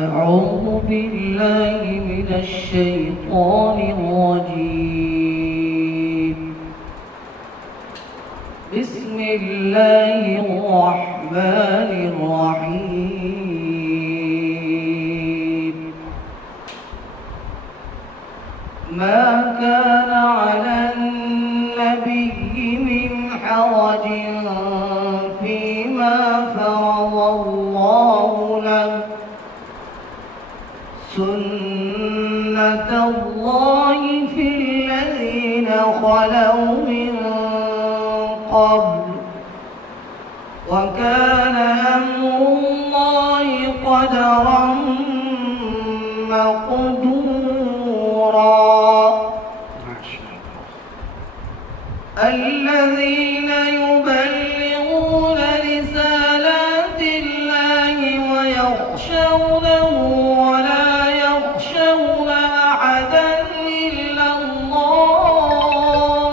أعوذ بالله من الشيطان الرجيم. بسم الله الرحمن الرحيم. ما كان على النبي من حرج فيما فرض الله له، سنة الله في الذين خلوا من قبل، وكان أمر الله قدرا مقدورا. الذين يبلغون رسالات الله ويخشونه ولا يخشون أحدا إلا الله،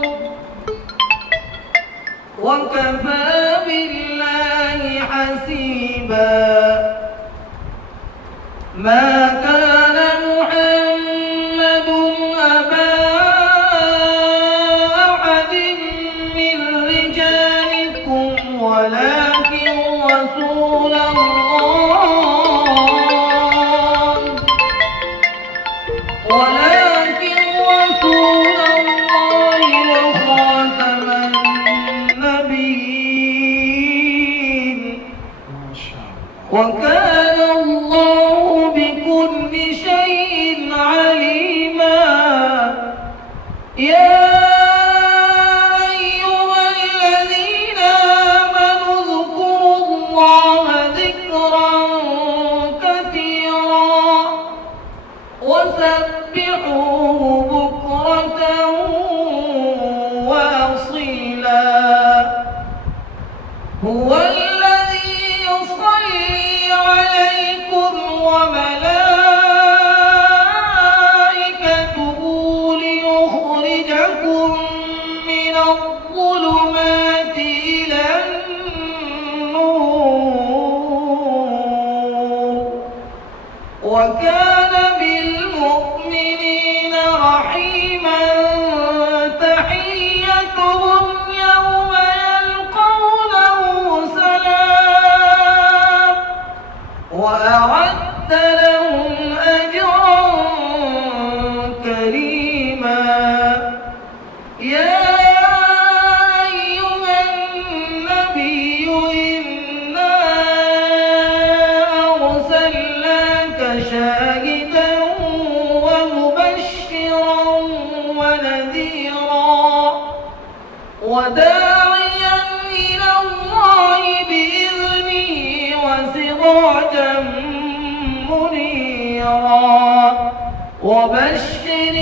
وكفى بالله حسيبا. ما كان محمد أبا أحد من رجالكم ولكن رسول الله وخاتم النبيين، وكان الله بكل شيء عليما. يا أيها الذين آمنوا اذكروا الله ذكرا كثيرا وسبحوه بكرة وأصيلا. هو الذي يصلي عليكم وملائكته ليخرجكم من الظلمات إلى النور، وكان بالمؤمنين رحيما. تحيتهم يوم يلقونه سلام، وأعد لهم أجرا كريما. يا أيها النبي إنا أرسلناك شاهدا ومبشرا ونذيرا وداعيا إلى الله بإذنه وسراجا منيرا. وبشر